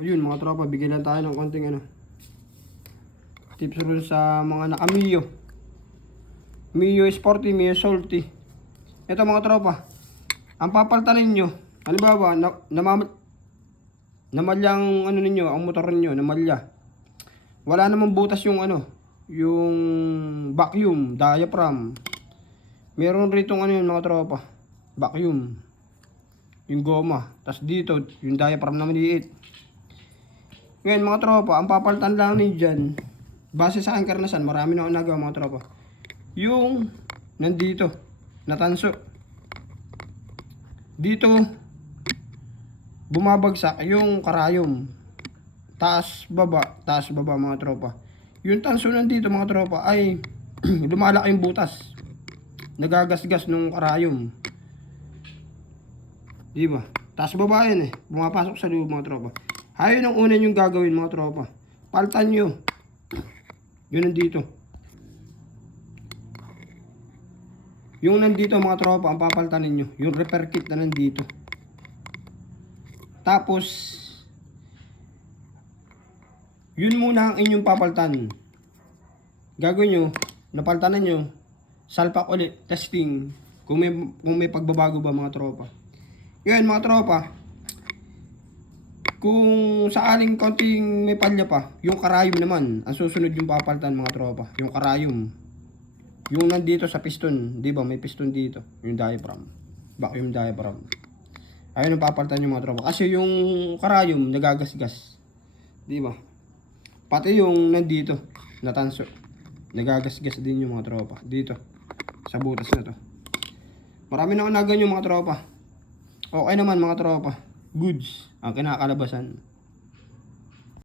Ayun mga tropa, bigyan lang tayo ng konting tips rin sa mga naka-Mio. Mio Sporty, Mio Salty. Ito mga tropa, ang papalitan ninyo, halimbawa, namalyang ninyo, ang motor ninyo, namalya. Wala namang butas yung yung vacuum, diaphragm. Meron rito yun mga tropa, vacuum. Yung goma, tas dito, yung diaphragm na maliit. Ngayon mga tropa, ang papalitan lang ninyo dyan, base sa aking karanasan, marami na akong nagawa mga tropa. Yung nandito, natanso. Dito, bumabagsak yung karayom. Taas baba mga tropa. Yung tanso nandito mga tropa ay lumalaki yung butas. Nagagasgas nung karayom. Diba? Taas baba yun bumapasok sa loob mga tropa. Ayun ang una yung gagawin mga tropa. Palitan nyo. Yun nandito. Yung nandito mga tropa, ang papalitan ninyo. Yung repair kit na nandito. Tapos, yun muna ang inyong papalitan. Gagawin nyo, napalitan na nyo, salpak ulit, testing. Kung may pagbabago ba mga tropa. Yun mga tropa. Kung saaling konting may palya pa, yung karayom naman, ang susunod yung papalitan mga tropa, yung karayom. Yung nandito sa piston, di ba may piston dito, yung diaphragm, vacuum diaphragm. Ayun ang papalitan yung mga tropa, kasi yung karayom nagagasgas, di ba? Pati yung nandito, natanso, nagagasgas din yung mga tropa, dito, sa butas na to. Marami na unagan yung mga tropa. Okay naman mga tropa. Goods ang kinakalabasan.